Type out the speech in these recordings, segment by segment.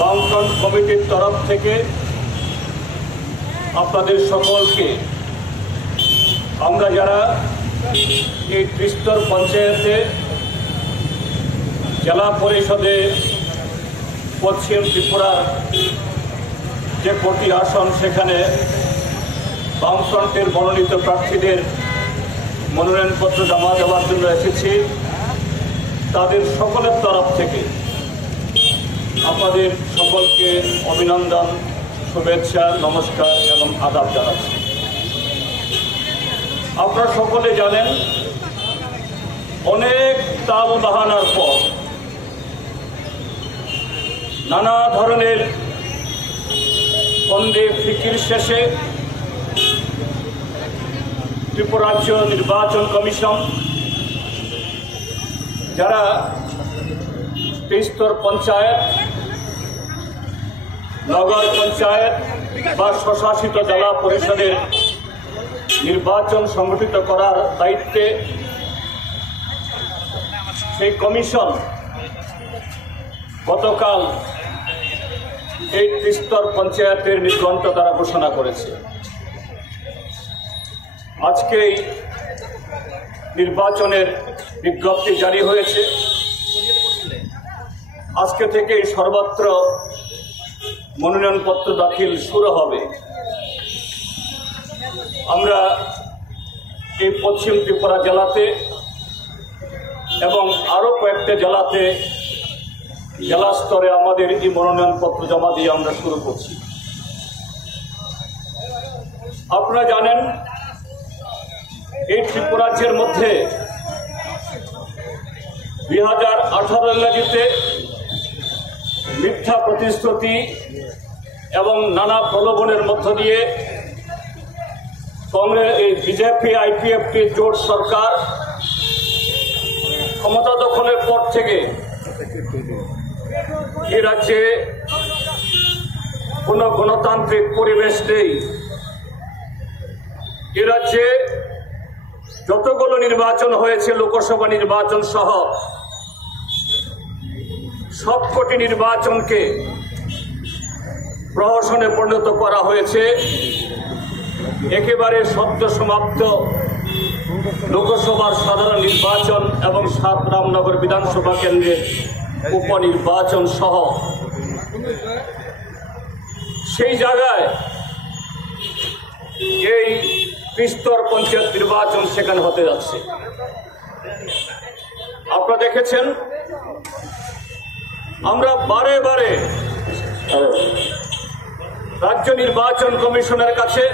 বামফ্রন্ট কমিটির তরফ থেকে আপনাদের সকলকে আমরা যারা এই ত্রিস্তর পঞ্চায়েতে জেলা পরিষদে পশ্চিম ত্রিপুরার যে 4টি আসন সেখানে বামফ্রন্টের মনোনীত প্রার্থীদের মনোনয়নপত্র জমা দেওয়ার জন্য এসেছি, তাদের সকলের তরফ থেকে আপনাদের সকলকে অভিনন্দন, শুভেচ্ছা, নমস্কার এবং আদাব জানাচ্ছি। আপনারা সকলে জানেন, অনেক তাল বাহানার পর, নানা ধরনের ফন্দে ফিকির শেষে ত্রিপুরা রাজ্য নির্বাচন কমিশন যারা ত্রিস্তর পঞ্চায়েত, নগর পঞ্চায়েত বা স্বশাসিত জেলা পরিষদের নির্বাচন সংগঠিত করার দায়িত্বে, সেই কমিশন গতকাল এই ত্রিস্তর পঞ্চায়েতের নির্ঘণ্ট তারা ঘোষণা করেছে। আজকেই নির্বাচনের বিজ্ঞপ্তি জারি হয়েছে। আজকে থেকেই সর্বত্র মনোনয়নপত্র দাখিল শুরু হবে। আমরা এই পশ্চিম ত্রিপুরা জেলাতে এবং আরও কয়েকটা জেলাতে জেলা স্তরে আমাদের এই মনোনয়নপত্র জমা দিয়ে আমরা শুরু করছি। আপনারা জানেন, এই ত্রিপুরা রাজ্যের মধ্যে 2018 ইংরেজিতে মিথ্যা প্রতিশ্রুতি এবং নানা প্রলোভনের মধ্য দিয়ে কংগ্রেস, বিজেপি, আইপিএফটি জোট সরকার ক্ষমতা দখলের পর থেকে এই রাজ্যে কোনো গণতান্ত্রিক পরিবেশ নেই। এ রাজ্যে যতগুলো নির্বাচন হয়েছে, লোকসভা নির্বাচন সহ সবকটি নির্বাচনকে প্রহসনে পরিণত করা হয়েছে একেবারে সদ্য সমাপ্ত লোকসভার সাধারণ নির্বাচন এবং 7 রামনগর বিধানসভা কেন্দ্রের উপনির্বাচন সহ। সেই জায়গায় এই ত্রিস্তর পঞ্চায়েত নির্বাচন সেখানে হতে যাচ্ছে। আপনারা দেখেছেন, আমরা বারে বারে রাজ্য নির্বাচন কমিশনের কাছে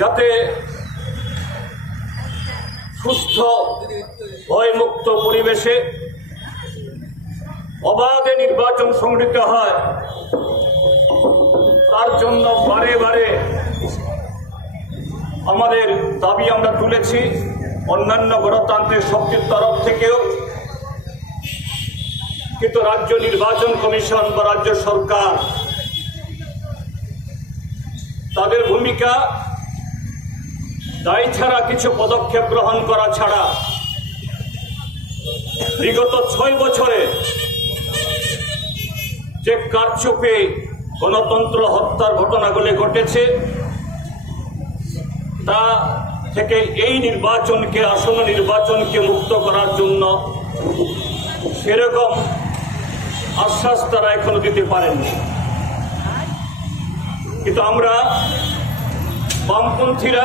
যাতে সুস্থ, ভয়মুক্ত পরিবেশে অবাধে নির্বাচন সংগঠিত হয়, তার জন্য বারে বারে আমাদের দাবি আমরা তুলেছি। অন্যান্য গণতান্ত্রিক শক্তির তরফ থেকেও, কিন্তু রাজ্য নির্বাচন কমিশন বা রাজ্য সরকার তাদের ভূমিকা দায়ী ছাড়া কিছু পদক্ষেপ গ্রহণ করা ছাড়া বিগত 6 বছরে যে কারচুপি গণতন্ত্র হত্যার ঘটনাগুলি ঘটেছে, তা থেকে এই নির্বাচনকে, আসন্ন নির্বাচনকে মুক্ত করার জন্য সেরকম আশ্বাস তারা এখনো দিতে পারেননি। কিন্তু আমরা বামপন্থীরা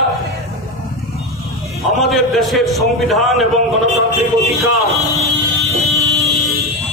আমাদের দেশের সংবিধান এবং গণতান্ত্রিক অধিকার